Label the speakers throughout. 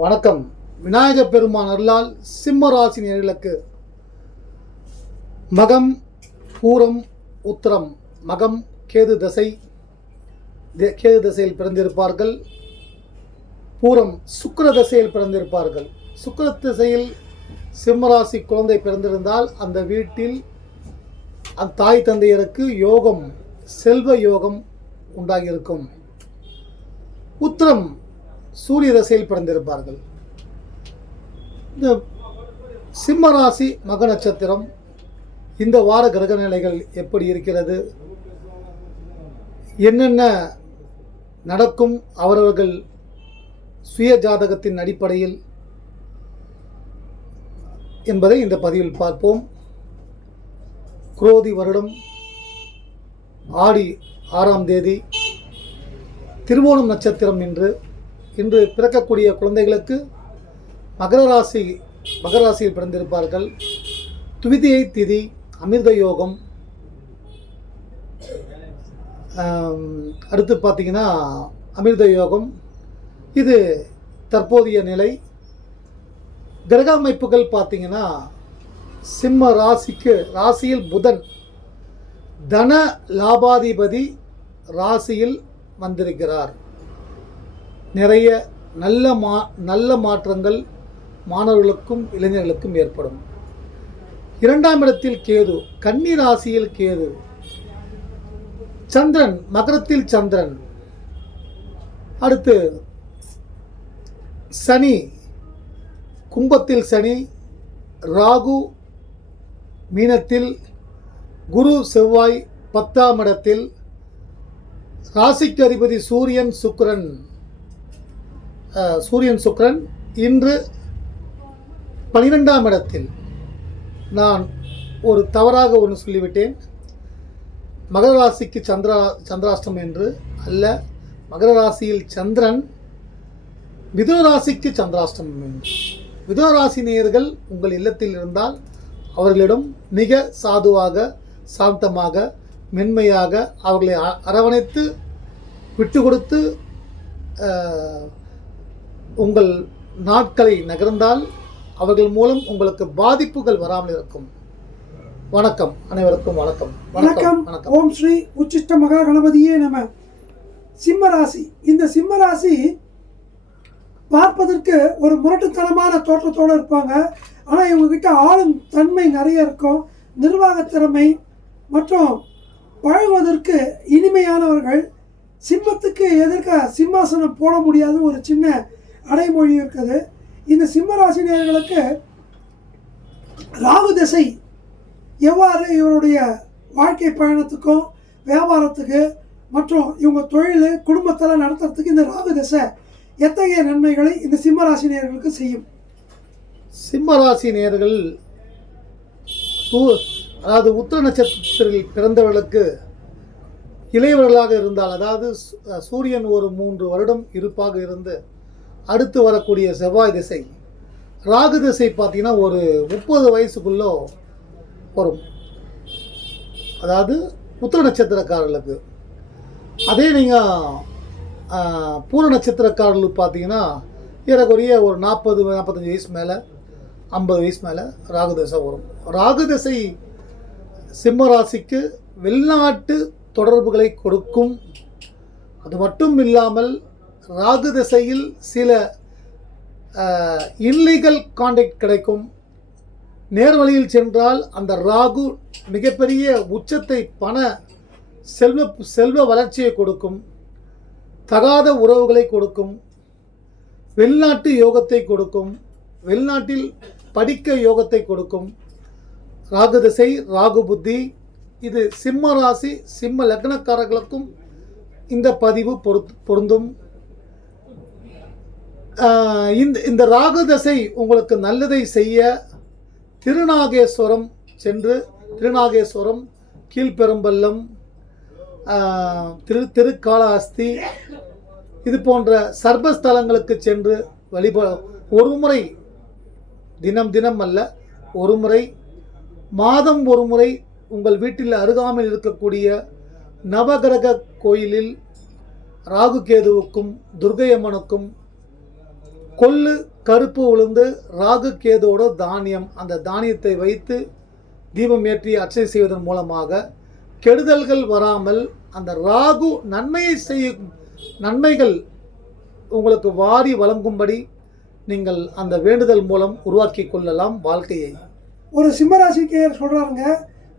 Speaker 1: வணக்கம். விநாயக பெருமான் அருளால் சிம்ம ராசி நேர்களுக்கு மகம் பூரம் உத்திரம். மகம் கேது தசை. கேது தசையில் பிறந்திருப்பார்கள். பூரம் சுக்கர தசையில் பிறந்திருப்பார்கள். சுக்கர திசையில் சிம்மராசி குழந்தை பிறந்திருந்தால் அந்த வீட்டில் அந்த தாய் தந்தையருக்கு யோகம் செல்வ யோகம் உண்டாகியிருக்கும். உத்திரம் சூரிய தசையில் பிறந்திருப்பார்கள். இந்த சிம்ம ராசி மக நட்சத்திரம் இந்த வார கிரக நிலைகள் எப்படி இருக்கிறது? என்னென்ன நடக்கும்? அவரவர்கள் சுய ஜாதகத்தின் அடிப்படையில் என்பதை இந்த பதிவில் பார்ப்போம். குரோதி வருடம் ஆடி ஆறாம் தேதி திருவோணம் நட்சத்திரம் இன்று இன்று பிறக்கக்கூடிய குழந்தைகளுக்கு மகர ராசி மகர ராசியில் பிறந்திருப்பார்கள். துவிதியை திதி அமிர்த யோகம். அடுத்து பார்த்தீங்கன்னா அமிர்த யோகம். இது தற்போதைய நிலை. கிரக அமைப்புகள் பார்த்தீங்கன்னா சிம்ம ராசிக்கு ராசியில் புதன் தன லாபாதிபதி ராசியில் வந்திருக்கிறார். நிறைய நல்ல மா நல்ல மாற்றங்கள் மாணவர்களுக்கும் இளைஞர்களுக்கும் ஏற்படும். இரண்டாம் இடத்தில் கேது கன்னி ராசியில் கேது. சந்திரன் மகரத்தில் சந்திரன். அடுத்து சனி கும்பத்தில் சனி ராகு மீனத்தில் குரு செவ்வாய் பத்தாம் இடத்தில் ராசிக்கு அதிபதி சூரியன் சுக்கிரன். சூரியன் சுக்ரன் இன்று பனிரெண்டாம் இடத்தில். நான் ஒரு தவறாக ஒன்று சொல்லிவிட்டேன். மகர ராசிக்கு சந்திரா சந்திராஷ்டம் என்று அல்ல மகர ராசியில் சந்திரன் மிதுன ராசிக்கு சந்திராஷ்டமம் என்று. மிதுன ராசி நேயர்கள் உங்கள் இல்லத்தில் இருந்தால் அவர்களிடம் மிக சாதுவாக சாந்தமாக மென்மையாக அவர்களை அ- அரவணைத்து விட்டு கொடுத்து உங்கள் நாட்களை நகர்ந்தால் அவர்கள் மூலம் உங்களுக்கு பாதிப்புகள் வராமல் இருக்கும். வணக்கம். அனைவருக்கும் வணக்கம்.
Speaker 2: வணக்கம்.
Speaker 1: வணக்கம்.
Speaker 2: ஓம் ஸ்ரீ உச்சிஷ்ட மகா கணபதியே நம. சிம்ம ராசி. இந்த சிம்ம ராசி பார்ப்பதற்கு ஒரு முரட்டுத்தனமான தோற்றத்தோடு இருப்பாங்க. ஆனால் இவங்ககிட்ட ஆளும் தன்மை நிறைய இருக்கும். நிர்வாக திறமை மற்றும் பழகுவதற்கு இனிமையானவர்கள். சிம்மத்துக்கு எதிர்க்க சிம்மாசனம் போட முடியாத ஒரு சின்ன அடைமொழி இருக்குது இந்த சிம்மராசினியர்களுக்கு ராகு திசை எவ்வாறு இவருடைய வாழ்க்கை பயணத்துக்கும் வியாபாரத்துக்கு மற்றும் இவங்க தொழில் குடும்பத்தில் நடத்துறதுக்கு இந்த ராகு திசை எத்தகைய நன்மைகளை இந்த சிம்மராசினியர்களுக்கு செய்யும்?
Speaker 1: சிம்ம அதாவது உத்திர நட்சத்திரத்தில் பிறந்தவர்களுக்கு இளையவர்களாக இருந்தால் அதாவது சு- சூரியன் ஒரு மூன்று வருடம் இருப்பாக இருந்து அடுத்து வரக்கூடிய செவ்வாய் திசை. ராகு திசை பார்த்தீங்கன்னா ஒரு முப்பது வயசுக்குள்ளே வரும். அதாவது உத்திர நட்சத்திரக்காரர்களுக்கு. அதே நீங்கள் பூர நட்சத்திரக்காரர்களுக்கு பார்த்தீங்கன்னா ஏறக்குறைய ஒரு நாற்பது நாற்பத்தஞ்சு வயசு மேலே ஐம்பது வயசு மேலே ராகு தசை வரும். ராகு திசை சிம்ம ராசிக்கு வெளிநாட்டு தொடர்புகளை கொடுக்கும். அது மட்டும் இல்லாமல் ராகு திசையில் சில இல்லீகல் கான்டாக்ட் கிடைக்கும். நேர்வழியில் சென்றால் அந்த ராகு மிகப்பெரிய உச்சத்தை பண செல்வ செல்வ வளர்ச்சியை கொடுக்கும். தகாத உறவுகளை கொடுக்கும். வெளிநாட்டு யோகத்தை கொடுக்கும். வெளிநாட்டில் படிக்க யோகத்தை கொடுக்கும். ராகு திசை ராகு புத்தி இது சிம்ம ராசி சிம்ம லக்னக்காரர்களுக்கும் இந்த பதிவு பொருத் பொருந்தும். இந்த இந்த ராகு தசை உங்களுக்கு நல்லதை செய்ய திருநாகேஸ்வரம் சென்று திருநாகேஸ்வரம் கீழ்பெரும்பள்ளம் திரு திருக்காளஹஸ்தி இது போன்ற சர்வஸ்தலங்களுக்கு சென்று வழிப ஒரு முறை தினம் தினம் அல்ல ஒரு முறை மாதம் ஒரு முறை உங்கள் வீட்டில் அருகாமையில் இருக்கக்கூடிய நவகிரக கோயிலில் ராகுகேதுவுக்கும் துர்கையம்மனுக்கும் அம்மனுக்கும் கொள்ளு கருப்பு உளுந்து ராகு கேதோட தானியம். அந்த தானியத்தை வைத்து தீபம் ஏற்றி அர்ச்சனை செய்வதன் மூலமாக கெடுதல்கள் வராமல் அந்த ராகு நன்மையை செய்யும் நன்மைகள் உங்களுக்கு வாரி வழங்கும்படி நீங்கள் அந்த வேண்டுதல் மூலம் உருவாக்கி கொள்ளலாம் வாழ்க்கையை.
Speaker 2: ஒரு சிம்மராசிக்கையர் சொல்கிறாருங்க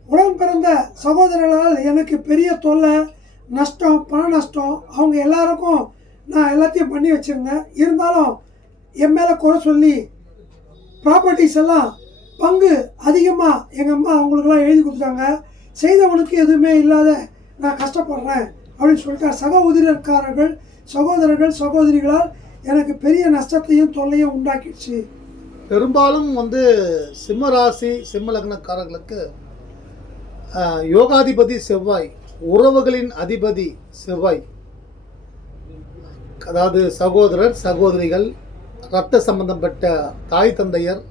Speaker 2: உடன் பிறந்த சகோதரர்களால் எனக்கு பெரிய தொல்லை நஷ்டம் பண நஷ்டம் அவங்க எல்லாருக்கும் நான் எல்லாத்தையும் பண்ணி வச்சுருந்தேன். இருந்தாலும் என் மேலே குறை சொல்லி ப்ராப்பர்ட்டிஸ் எல்லாம் பங்கு அதிகமாக எங்கள் அம்மா அவங்களுக்கெல்லாம் எழுதி கொடுத்தாங்க செய்தவனுக்கு எதுவுமே இல்லாத நான் கஷ்டப்படுறேன் அப்படின்னு சொல்லிட்டு சக உதிரக்காரர்கள் சகோதரர்கள் சகோதரிகளால் எனக்கு பெரிய நஷ்டத்தையும் தொல்லையும் உண்டாக்கிடுச்சு.
Speaker 1: பெரும்பாலும் வந்து சிம்ம ராசி சிம்ம லக்னக்காரர்களுக்கு யோகாதிபதி செவ்வாய் உறவுகளின் அதிபதி செவ்வாய். அதாவது சகோதரர் சகோதரிகள் ரத்த சம்பந்தப்பட்ட தாய் தந்தையர்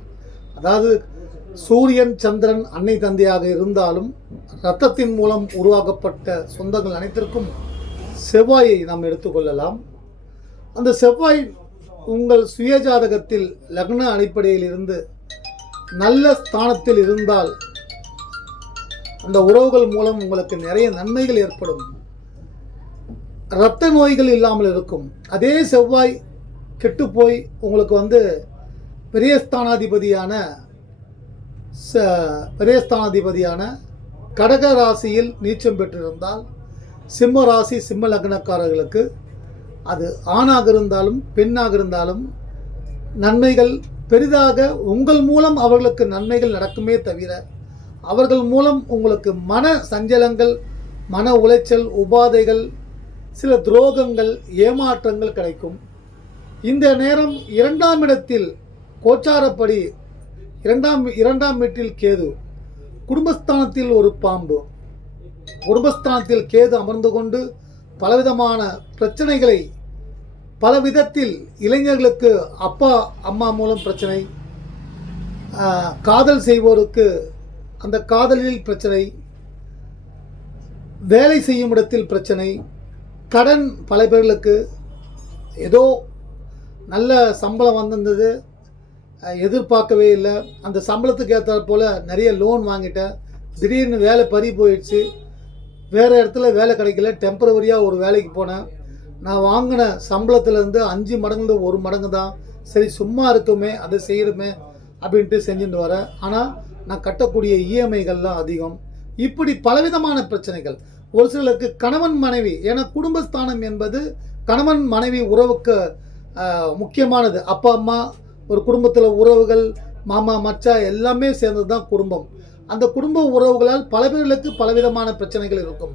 Speaker 1: அதாவது சூரியன் சந்திரன் அன்னை தந்தையாக இருந்தாலும் ரத்தத்தின் மூலம் உருவாக்கப்பட்ட சொந்தங்கள் அனைத்திற்கும் செவ்வாயை நாம் எடுத்துக்கொள்ளலாம் அந்த செவ்வாய் உங்கள் சுயஜாதகத்தில் லக்ன அடிப்படையில் இருந்து நல்ல ஸ்தானத்தில் இருந்தால் அந்த உறவுகள் மூலம் உங்களுக்கு நிறைய நன்மைகள் ஏற்படும். இரத்த நோய்கள் இல்லாமல் இருக்கும். அதே செவ்வாய் கெட்டு போய் உங்களுக்கு வந்து பெரியஸ்தானாதிபதியான ச பெரியஸ்தானாதிபதியான கடக ராசியில் நீச்சம் பெற்றிருந்தால் சிம்ம ராசி சிம்ம லக்னக்காரர்களுக்கு அது ஆணாக இருந்தாலும் பெண்ணாக இருந்தாலும் நன்மைகள் பெரிதாக உங்கள் மூலம் அவர்களுக்கு நன்மைகள் நடக்குமே தவிர அவர்கள் மூலம் உங்களுக்கு மன சஞ்சலங்கள் மன உளைச்சல் உபாதைகள் சில துரோகங்கள் ஏமாற்றங்கள் கிடைக்கும். இந்த நேரம் இரண்டாம் இடத்தில் கோச்சாரப்படி இரண்டாம் இரண்டாம் வீட்டில் கேது. குடும்பஸ்தானத்தில் ஒரு பாம்பு. குடும்பஸ்தானத்தில் கேது அமர்ந்து கொண்டு பலவிதமான பிரச்சனைகளை பல விதத்தில் இளைஞர்களுக்கு அப்பா அம்மா மூலம் பிரச்சனை காதல் செய்வோருக்கு அந்த காதலில் பிரச்சனை வேலை செய்யும் இடத்தில் பிரச்சனை கடன் பல பேர்களுக்கு ஏதோ நல்ல சம்பளம் வந்திருந்தது. எதிர்பார்க்கவே இல்லை. அந்த சம்பளத்துக்கு ஏற்றாற் போல் நிறைய லோன் வாங்கிட்டேன். திடீர்னு வேலை பறி போயிடுச்சு. வேறு இடத்துல வேலை கிடைக்கல. டெம்பரவரியாக ஒரு வேலைக்கு போனேன். நான் வாங்கின சம்பளத்துலேருந்து அஞ்சு மடங்குல ஒரு மடங்கு தான். சரி சும்மா இருக்குமே அதை செய்கிறோமே அப்படின்ட்டு செஞ்சுட்டு வரேன். ஆனால் நான் கட்டக்கூடிய இஎம்ஐகள்லாம் அதிகம். இப்படி பலவிதமான பிரச்சனைகள். ஒரு சிலருக்கு கணவன் மனைவி ஏன்னா குடும்பஸ்தானம் என்பது கணவன் மனைவி உறவுக்கு முக்கியமானது. அப்பா அம்மா ஒரு குடும்பத்தில் உறவுகள் மாமா மச்சா எல்லாமே சேர்ந்தது தான் குடும்பம். அந்த குடும்ப உறவுகளால் பல பேர்களுக்கு பலவிதமான பிரச்சனைகள் இருக்கும்.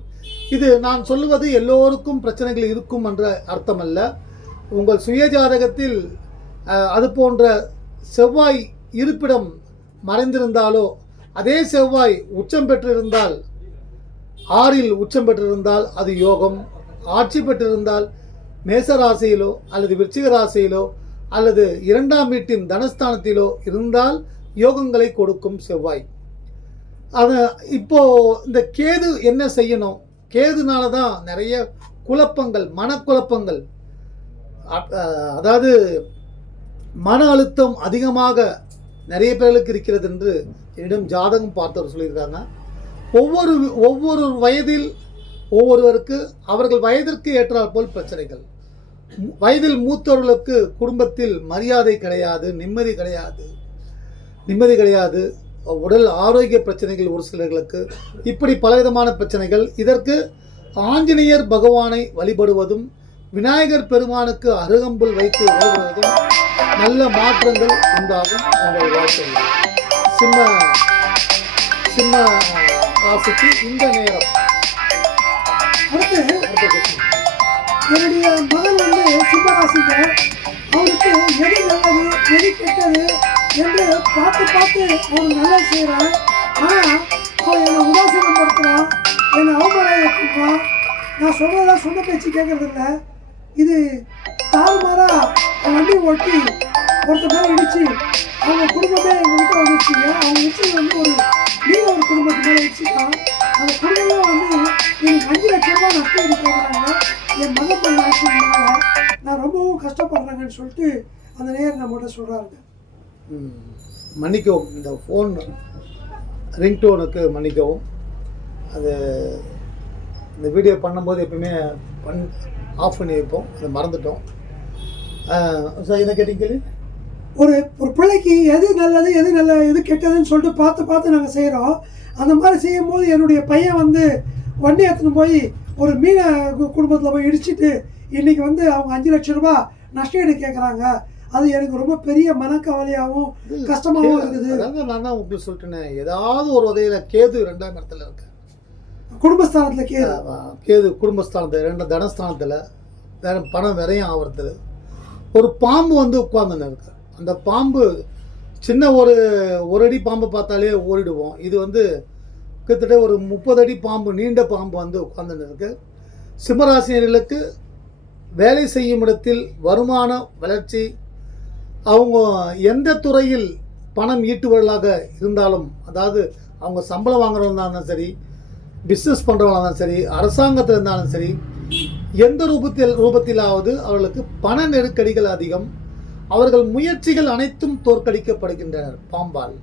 Speaker 1: இது நான் சொல்லுவது எல்லோருக்கும் பிரச்சனைகள் இருக்கும் என்ற அர்த்தமல்ல. உங்கள் சுயஜாதகத்தில் அது போன்ற செவ்வாய் இருப்பிடம் மறைந்திருந்தாலோ அதே செவ்வாய் உச்சம் பெற்றிருந்தால் ஆறில் உச்சம் பெற்றிருந்தால் அது யோகம் ஆட்சி பெற்றிருந்தால் மேச ராசியிலோ அல்லது விருச்சிக ராசியிலோ அல்லது இரண்டாம் வீட்டின் தனஸ்தானத்திலோ இருந்தால் யோகங்களை கொடுக்கும் செவ்வாய். அது இப்போது இந்த கேது என்ன செய்யணும்? கேதுனால தான் நிறைய குழப்பங்கள் மனக்குழப்பங்கள். அதாவது மன அழுத்தம் அதிகமாக நிறைய பேர்களுக்கு இருக்கிறது என்று என்னிடம் ஜாதகம் பார்த்தவர் சொல்லியிருக்காங்க. ஒவ்வொரு ஒவ்வொரு வயதில் ஒவ்வொருவருக்கு அவர்கள் வயதிற்கு ஏற்றாற்போல் பிரச்சனைகள். வயதில் மூத்தவர்களுக்கு குடும்பத்தில் மரியாதை கிடையாது நிம்மதி கிடையாது. நிம்மதி கிடையாது. உடல் ஆரோக்கிய பிரச்சனைகள் ஒரு சிலர்களுக்கு. இப்படி பலவிதமான பிரச்சனைகள். இதற்கு ஆஞ்சநேயர் பகவானை வழிபடுவதும் விநாயகர் பெருமானுக்கு அருகம்புல் வைத்து வழிபடுவதும் நல்ல மாற்றங்கள் உண்டாகும் உங்கள் வாழ்க்கையில். சிம்ம சிம்ம ராசிக்கு இந்த நேரம்.
Speaker 2: அடுத்து
Speaker 1: அடுத்த.
Speaker 2: என்னுடைய மகன் வந்து சிம்மராசிங்க அவருக்கு எது நல்லது எது கெட்டது என்று பார்த்து பார்த்து அவர் நல்லா செய்கிறான் ஆனால் அவன் என்னை உதாசீனப்படுத்துகிறான் என்னை அவமானப்படுத்துகிறான் நான் சொல்கிறதெல்லாம் சொன்ன பேச்சு கேட்குறதில்ல. இது தாறுமாறாக வண்டி ஓட்டி ஒருத்தர் மேலே இடிச்சு அவங்க குடும்பமே எங்ககிட்ட வந்துருச்சுங்க அவங்க வச்சு வந்து ஒரு நீங்கள் ஒரு குடும்பத்து மேலே வச்சுட்டான் அந்த குடும்பமே வந்து எனக்கு அஞ்சு லட்ச ரூபாய் நஷ்டம் இருக்கிறாங்க என் மகன் பண்ண ஆக்சிடென்ட்னால நான் ரொம்பவும் கஷ்டப்படுறேங்கன்னு சொல்லிட்டு அந்த நேர் நம்மகிட்ட சொல்கிறாருங்க
Speaker 1: ம், மன்னிக்கவும் இந்த ஃபோன் ரிங்டோனுக்கு மன்னிக்கவும். அது இந்த வீடியோ பண்ணும்போது எப்பவுமே பண் ஆஃப் பண்ணி வைப்போம். அதை மறந்துட்டோம். சார் என்ன கேட்டீங்க கேள்வி?
Speaker 2: ஒரு ஒரு பிள்ளைக்கு எது நல்லது எது நல்ல எது கெட்டதுன்னு சொல்லிட்டு பார்த்து பார்த்து நாங்கள் செய்கிறோம் அந்த மாதிரி செய்யும்போது என்னுடைய பையன் வந்து வண்டி எடுத்துன்னு போய் ஒரு மீன குடும்பத்தில் போய் இடிச்சிட்டு இன்னைக்கு வந்து அவங்க அஞ்சு லட்சம் ரூபாய் நஷ்டஈடு கேட்குறாங்க அது எனக்கு ரொம்ப பெரிய மனக்கவலையாகவும் கஷ்டமாகவும் இருக்குது.
Speaker 1: அதாவது நான் தான் உங்களுக்கு சொல்லிட்டேனே ஏதாவது ஒரு வகையில் கேது ரெண்டாம் இடத்துல இருக்கு.
Speaker 2: குடும்பஸ்தானத்தில் கே
Speaker 1: ஆமா, கேது குடும்பஸ்தானத்தில் ரெண்டு தனஸ்தானத்தில் வேற பணம் விரையும் ஆகிறது ஒரு பாம்பு வந்து உட்கார்ந்துன்னு இருக்கு. அந்த பாம்பு சின்ன ஒரு ஒரு அடி பாம்பு பார்த்தாலே ஓடிடுவோம். இது வந்து கிட்டத்தட்ட ஒரு முப்பது அடி பாம்பு நீண்ட பாம்பு வந்து உட்கார்ந்துன்னு இருக்கு. சிம்மராசினியர்களுக்கு வேலை செய்யும் இடத்தில் வருமான வளர்ச்சி அவங்க எந்த துறையில் பணம் ஈட்டுவர்களாக இருந்தாலும் அதாவது அவங்க சம்பளம் வாங்குறவங்க இருந்தாலும் சரி பிஸ்னஸ் பண்ணுறவங்களா இருந்தாலும் சரி அரசாங்கத்தில் இருந்தாலும் சரி எந்த ரூபத்தில் ரூபத்திலாவது அவர்களுக்கு பண நெருக்கடிகள் அதிகம். அவர்கள் முயற்சிகள் அனைத்தும் தோற்கடிக்கப்படுகின்றனர். பாம்பால்.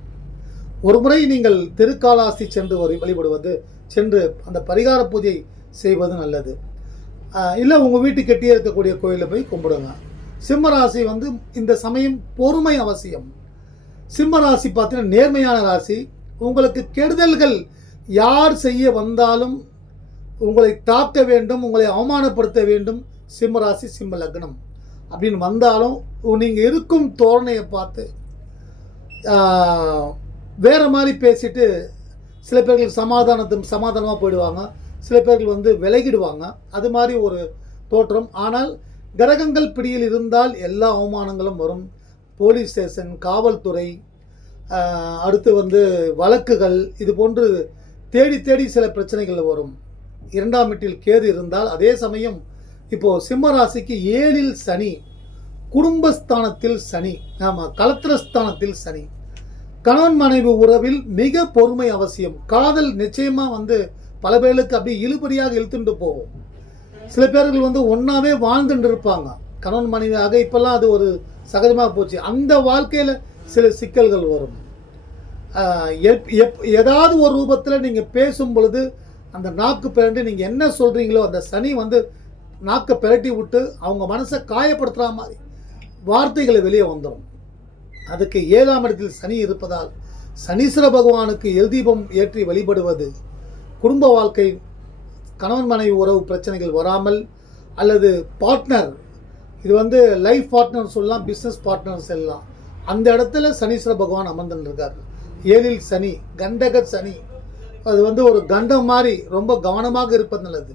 Speaker 1: ஒருமுறை நீங்கள் திருக்காலாஸ்தி சென்று ஒரு வழிபடுவது சென்று அந்த பரிகார பூஜை செய்வது நல்லது. இல்லை உங்கள் வீட்டு கெட்டியே இருக்கக்கூடிய கோயிலில் போய் கும்பிடுங்க. சிம்மராசி வந்து இந்த சமயம் பொறுமை அவசியம். சிம்மராசி பார்த்தீங்கன்னா நேர்மையான ராசி. உங்களுக்கு கெடுதல்கள் யார் செய்ய வந்தாலும் உங்களை தாக்க வேண்டும் உங்களை அவமானப்படுத்த வேண்டும். சிம்மராசி சிம்ம லக்னம். அப்படின்னு வந்தாலும் நீங்கள் இருக்கும் தோரணையை பார்த்து வேறு மாதிரி பேசிட்டு சில பேர்கள் சமாதானத்து சமாதானமாக போயிடுவாங்க. சில பேர்கள் வந்து விலகிடுவாங்க. அது மாதிரி ஒரு தோற்றம். ஆனால் கிரகங்கள் பிடியில் இருந்தால் எல்லா அவமானங்களும் வரும். போலீஸ் ஸ்டேஷன் காவல்துறை அடுத்து வந்து வழக்குகள் இது போன்று தேடி தேடி சில பிரச்சனைகள் வரும். இரண்டாம் வீட்டில் கேது இருந்தால் அதே சமயம் இப்போ சிம்ம ராசிக்கு ஏழில் சனி குடும்பஸ்தானத்தில் சனி ஆமாம் கலத்திரஸ்தானத்தில் சனி. கணவன் மனைவி உறவில் மிக பொறுமை அவசியம். காதல் நிச்சயமா வந்து பல பேருக்கு அப்படியே இழுபறியாக இழுத்துட்டு போகும். சில பேர்கள் வந்து ஒன்றாவே வாழ்ந்துட்டு இருப்பாங்க. கணவன் மனைவியாக இப்போல்லாம் அது ஒரு சகஜமாக போச்சு. அந்த வாழ்க்கையில் சில சிக்கல்கள் வரும். எப் எப் ஏதாவது ஒரு ரூபத்தில் நீங்கள் பேசும் பொழுது அந்த நாக்கு பிறண்டு நீங்கள் என்ன சொல்கிறீங்களோ அந்த சனி வந்து நாக்கை பிரட்டி விட்டு அவங்க மனசை காயப்படுத்துகிற மாதிரி வார்த்தைகளை வெளியே வந்துடும். அதுக்கு ஏழாம் இடத்தில் சனி இருப்பதால் சனீஸ்வர பகவானுக்கு எல்தீபம் ஏற்றி வழிபடுவது குடும்ப வாழ்க்கை கணவன் மனைவி உறவு பிரச்சனைகள் வராமல் அல்லது பார்ட்னர் இது வந்து லைஃப் பார்ட்னர் சொல்லலாம் பிஸ்னஸ் பார்ட்னர் சொல்லலாம் அந்த இடத்துல சனீஸ்வர பகவான் அமர்ந்துருக்கார் இருக்கார் ஏழில் சனி கண்டக சனி. அது வந்து ஒரு கண்டம் மாதிரி ரொம்ப கவனமாக இருப்பது நல்லது.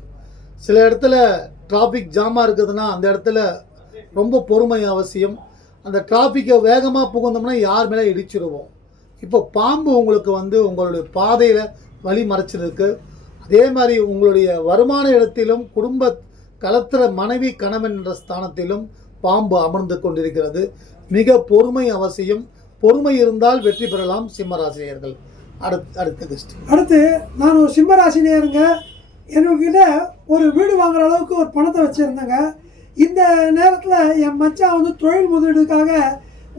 Speaker 1: சில இடத்துல டிராஃபிக் ஜாமாக இருக்குதுன்னா அந்த இடத்துல ரொம்ப பொறுமை அவசியம். அந்த டிராஃபிக்கை வேகமாக புகுந்தோம்னா யார் மேலே இடிச்சிருவோம். இப்போ பாம்பு உங்களுக்கு வந்து உங்களுடைய பாதையில் வழி மறைச்சிருக்கு. அதே மாதிரி உங்களுடைய வருமான இடத்திலும் குடும்ப கலத்திர மனைவி கணவன் என்ற ஸ்தானத்திலும் பாம்பு அமர்ந்து கொண்டிருக்கிறது. மிக பொறுமை அவசியம். பொறுமை இருந்தால் வெற்றி பெறலாம் சிம்மராசினியர்கள் அடுத்து அடுத்த கிருஷ்ணன்
Speaker 2: அடுத்து நான் ஒரு சிம்மராசினியருங்க என்கிட்ட ஒரு வீடு வாங்குற அளவுக்கு ஒரு பணத்தை வச்சுருந்தேங்க. இந்த நேரத்தில் என் மச்சான் வந்து தொழில் முதலீடுக்காக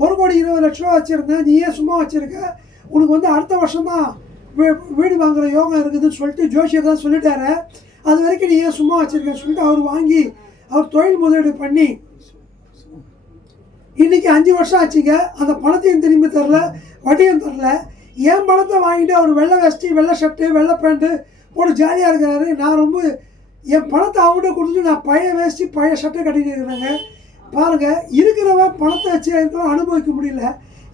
Speaker 2: ஒரு கோடி இருபது லட்ச ரூபா வச்சுருந்தேன் நீ ஏன் சும்மா வச்சுருக்க. உனக்கு வந்து அடுத்த வருஷம் தான் வீடு வாங்குற யோகம் இருக்குதுன்னு சொல்லிட்டு ஜோஷியர் தான் சொல்லிட்டாரு. அது வரைக்கும் நீ ஏன் சும்மா வச்சுருக்கேன்னு சொல்லிட்டு அவர் வாங்கி அவர் தொழில் முதலீடு பண்ணி இன்றைக்கி அஞ்சு வருஷம் ஆச்சுங்க. அந்த பணத்தையும் திரும்பி தரல வட்டியும் தரல. என் பணத்தை வாங்கிட்டு அவர் வெள்ளை வேஷ்டி வெள்ளை ஷர்ட்டு வெள்ளை பேண்ட்டு போட்டு ஜாலியாக இருக்கிறாரு. நான் ரொம்ப என் பணத்தை அவங்ககிட்ட கொடுத்துட்டு நான் பழைய வேஷ்டி பழைய சட்டை கட்டிட்டு இருக்கிறேங்க. பாருங்கள் இருக்கிறவன் பணத்தை வச்சு இருக்கிறவன் அனுபவிக்க முடியல.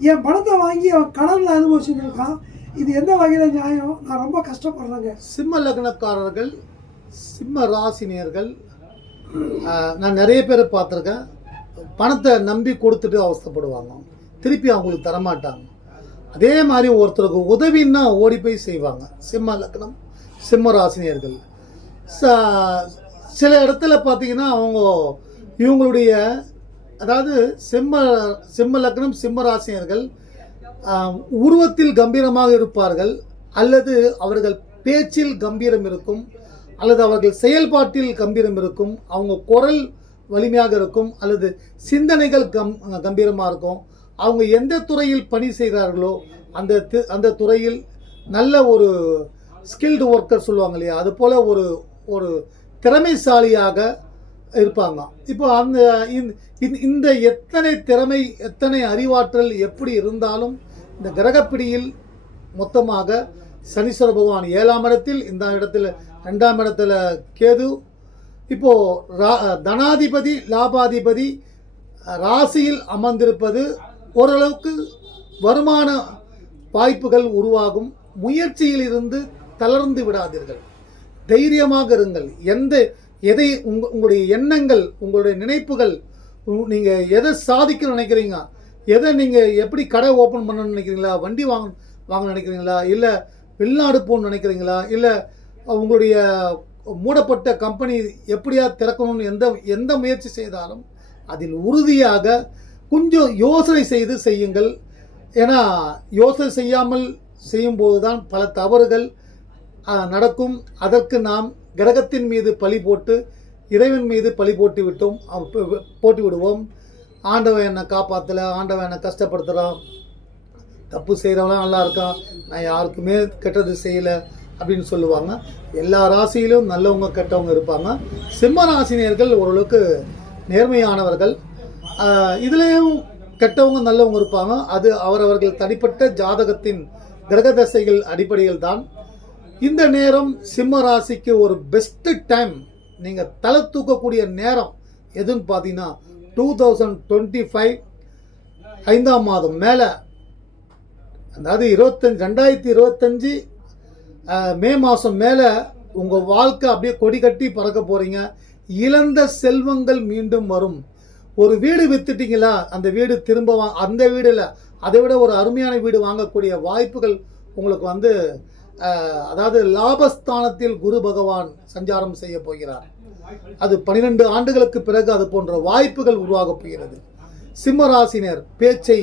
Speaker 2: என் பணத்தை வாங்கி அவன் கடனில் அனுபவிச்சுட்டு இருக்கான். இது எந்த வகையில் நியாயம்? நான் ரொம்ப கஷ்டப்படுறேங்க.
Speaker 1: சிம்ம லக்னக்காரர்கள் சிம்ம ராசினியர்கள் நான் நிறைய பேரை பார்த்துருக்கேன். பணத்தை நம்பி கொடுத்துட்டு அவஸ்தைப்படுவாங்க. திருப்பி அவங்களுக்கு தரமாட்டாங்க. அதே மாதிரி ஒருத்தருக்கு உதவின்னா ஓடி போய் செய்வாங்க. சிம்ம லக்னம். சிம்ம ராசினியர்கள் ச- சில இடத்துல பார்த்தீங்கன்னா அவங்க இவங்களுடைய அதாவது சிம்ம சிம்ம லக்னம் சிம்ம ராசினியர்கள் உருவத்தில் கம்பீரமாக இருப்பார்கள் அல்லது அவர்கள் பேச்சில் கம்பீரம் இருக்கும் அல்லது அவர்கள் செயல்பாட்டில் கம்பீரம் இருக்கும் அவங்க குரல் வலிமையாக இருக்கும் அல்லது சிந்தனைகள் கம் கம்பீரமாக இருக்கும். அவங்க எந்த துறையில் பணி செய்கிறார்களோ அந்த அந்த துறையில் நல்ல ஒரு ஸ்கில்டு ஒர்க்கர் சொல்லுவாங்க இல்லையா அது போல் ஒரு ஒரு திறமைசாலியாக இருப்பாங்க. இப்போ அந்த இந்த- இந்த எத்தனை திறமை எத்தனை அறிவாற்றல் எப்படி இருந்தாலும் இந்த கிரகப்பிடியில் மொத்தமாக சனீஸ்வர பகவான் ஏழாம் இடத்தில் இந்த இடத்துல ரெண்டாம் இடத்துல கேது இப்போது ரா தனாதிபதி லாபாதிபதி ராசியில் அமர்ந்திருப்பது ஓரளவுக்கு வருமான வாய்ப்புகள் உருவாகும். முயற்சியில் இருந்து தளர்ந்து விடாதீர்கள். தைரியமாக இருங்கள். எந்த எதை உங்க உங்களுடைய எண்ணங்கள் உங்களுடைய நினைப்புகள் நீங்கள் எதை சாதிக்கணும்னு நினைக்கிறீங்க? எதை நீங்கள் எப்படி கடை ஓப்பன் பண்ணணும்னு நினைக்கிறீங்களா? வண்டி வாங்க வாங்க நினைக்கிறீங்களா? இல்லை வெளிநாடு போகணும்னு நினைக்கிறீங்களா? இல்லை உங்களுடைய மூடப்பட்ட கம்பெனி எப்படியா திறக்கணும்னு எந்த எந்த முயற்சி செய்தாலும் அதில் உறுதியாக கொஞ்சம் யோசனை செய்து செய்யுங்கள். ஏன்னா யோசனை செய்யாமல் செய்யும்போது தான் பல தவறுகள் நடக்கும். அதற்கு நாம் கிரகத்தின் மீது பழி போட்டு இறைவன் மீது பழி போட்டு விட்டோம் போட்டு விடுவோம் ஆண்டவன் என்னை காப்பாற்றலை ஆண்டவன் என்னை கஷ்டப்படுத்துகிறான் தப்பு செய்கிறவங்களாம் நல்லா இருக்கான். நான் யாருக்குமே கெட்டது செய்யலை அப்படின்னு சொல்லுவாங்க. எல்லா ராசியிலும் நல்லவங்க கெட்டவங்க இருப்பாங்க. சிம்ம ராசினியர்கள் ஓரளவுக்கு நேர்மையானவர்கள். இதுலேயும் கெட்டவங்க நல்லவங்க இருப்பாங்க. அது அவரவர்கள் தனிப்பட்ட ஜாதகத்தின் கிரக தசைகள் அடிப்படையில் தான் இந்த நேரம் சிம்ம ராசிக்கு ஒரு பெஸ்ட் டைம் நீங்கள் தலை தூக்கக்கூடிய நேரம் எதுன்னு பார்த்தீங்கன்னா டூ தௌசண்ட் டுவெண்ட்டி ஃபைவ் ஐந்தாம் மாதம் மேலே. அதாவது இருபத்தஞ்சு ரெண்டாயிரத்தி இருபத்தஞ்சி மே மாதம் மேலே உங்கள் வாழ்க்கை அப்படியே கொடி கட்டி பறக்க போகிறீங்க இழந்த செல்வங்கள் மீண்டும் வரும். ஒரு வீடு வித்துட்டிங்களா அந்த வீடு திரும்ப வா அந்த வீடு இல்லை அதை விட ஒரு அருமையான வீடு வாங்கக்கூடிய வாய்ப்புகள் உங்களுக்கு வந்து அதாவது லாபஸ்தானத்தில் குரு பகவான் சஞ்சாரம் செய்ய போகிறார். அது பன்னிரெண்டு ஆண்டுகளுக்கு பிறகு அது போன்ற வாய்ப்புகள் உருவாகப் போகிறது. சிம்மராசினர் பேச்சை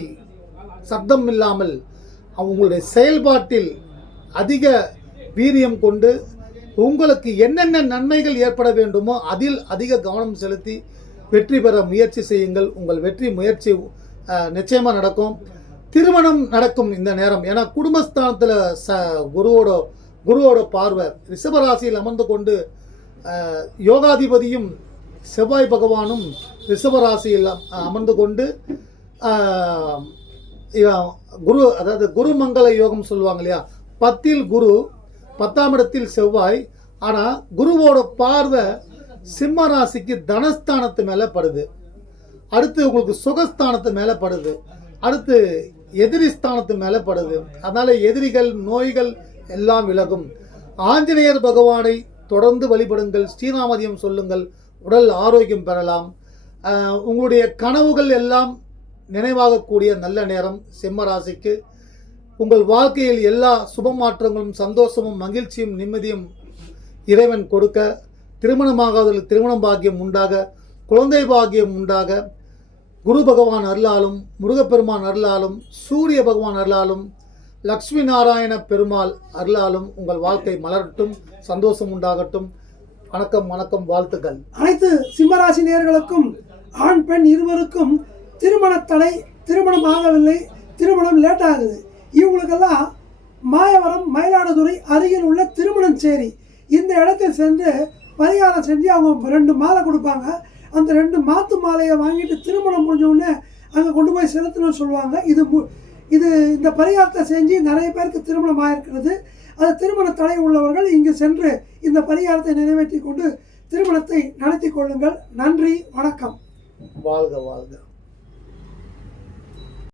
Speaker 1: சப்தம் இல்லாமல் அவங்களுடைய செயல்பாட்டில் அதிக வீரியம் கொண்டு உங்களுக்கு என்னென்ன நன்மைகள் ஏற்பட வேண்டுமோ அதில் அதிக கவனம் செலுத்தி வெற்றி பெற முயற்சி செய்யுங்கள். உங்கள் வெற்றி முயற்சி நிச்சயமாக நடக்கும். திருமணம் நடக்கும் இந்த நேரம். ஏன்னா குடும்பஸ்தானத்தில் ச குருவோட குருவோட பார்வை ரிஷபராசியில் அமர்ந்து கொண்டு யோகாதிபதியும் செவ்வாய் பகவானும் ரிஷபராசியில் அமர்ந்து கொண்டு குரு அதாவது குரு மங்கள யோகம் சொல்லுவாங்க இல்லையா? பத்தில் குரு பத்தாம் இடத்தில் செவ்வாய். ஆனால் குருவோட பார்வை சிம்ம ராசிக்கு தனஸ்தானத்து மேலே படுது. அடுத்து உங்களுக்கு சுகஸ்தானத்து மேலே படுது. அடுத்து எதிரி ஸ்தானத்து மேலே படுது. அதனால் எதிரிகள் நோய்கள் எல்லாம் விலகும். ஆஞ்சநேயர் பகவானை தொடர்ந்து வழிபடுங்கள். ஸ்ரீராமதியம் சொல்லுங்கள். உடல் ஆரோக்கியம் பெறலாம். உங்களுடைய கனவுகள் எல்லாம் நினைவாகக்கூடிய நல்ல நேரம் சிம்மராசிக்கு உங்கள் வாழ்க்கையில் எல்லா சுப மாற்றங்களும் சந்தோஷமும் மகிழ்ச்சியும் நிம்மதியும் இறைவன் கொடுக்க திருமணமாகாதவர்களுக்கு திருமணம் பாக்கியம் உண்டாக குழந்தை பாக்கியம் உண்டாக குரு பகவான் அருளாலும் முருகப்பெருமான் அருளாலும் சூரிய பகவான் அருளாலும் லக்ஷ்மி நாராயண பெருமாள் அருளாலும் உங்கள் வாழ்க்கை மலரட்டும் சந்தோஷம் உண்டாகட்டும். வணக்கம் வணக்கம் வாழ்த்துக்கள்.
Speaker 2: அனைத்து சிம்மராசி நேர்களுக்கும் ஆண் பெண் இருவருக்கும் திருமண தடை திருமணம் ஆகவில்லை திருமணம் லேட் ஆகுது. இவங்களுக்கெல்லாம் மாயவரம் மயிலாடுதுறை அருகில் உள்ள திருமணஞ்சேரி இந்த இடத்தில் சென்று பரிகாரம் செஞ்சு அவங்க ரெண்டு மாலை கொடுப்பாங்க. அந்த ரெண்டு மாத்து மாலையை வாங்கிட்டு திருமணம் முடிஞ்ச உடனே அங்கே கொண்டு போய் செலுத்தணும்னு சொல்லுவாங்க. இது மு- இது இந்த பரிகாரத்தை செஞ்சு நிறைய பேருக்கு திருமணம் ஆயிருக்கிறது. அது திருமண தடை உள்ளவர்கள் இங்கு சென்று இந்த பரிகாரத்தை நிறைவேற்றி கொண்டு திருமணத்தை நடத்தி கொள்ளுங்கள். நன்றி வணக்கம்.
Speaker 1: வாழ்க வாழ்க.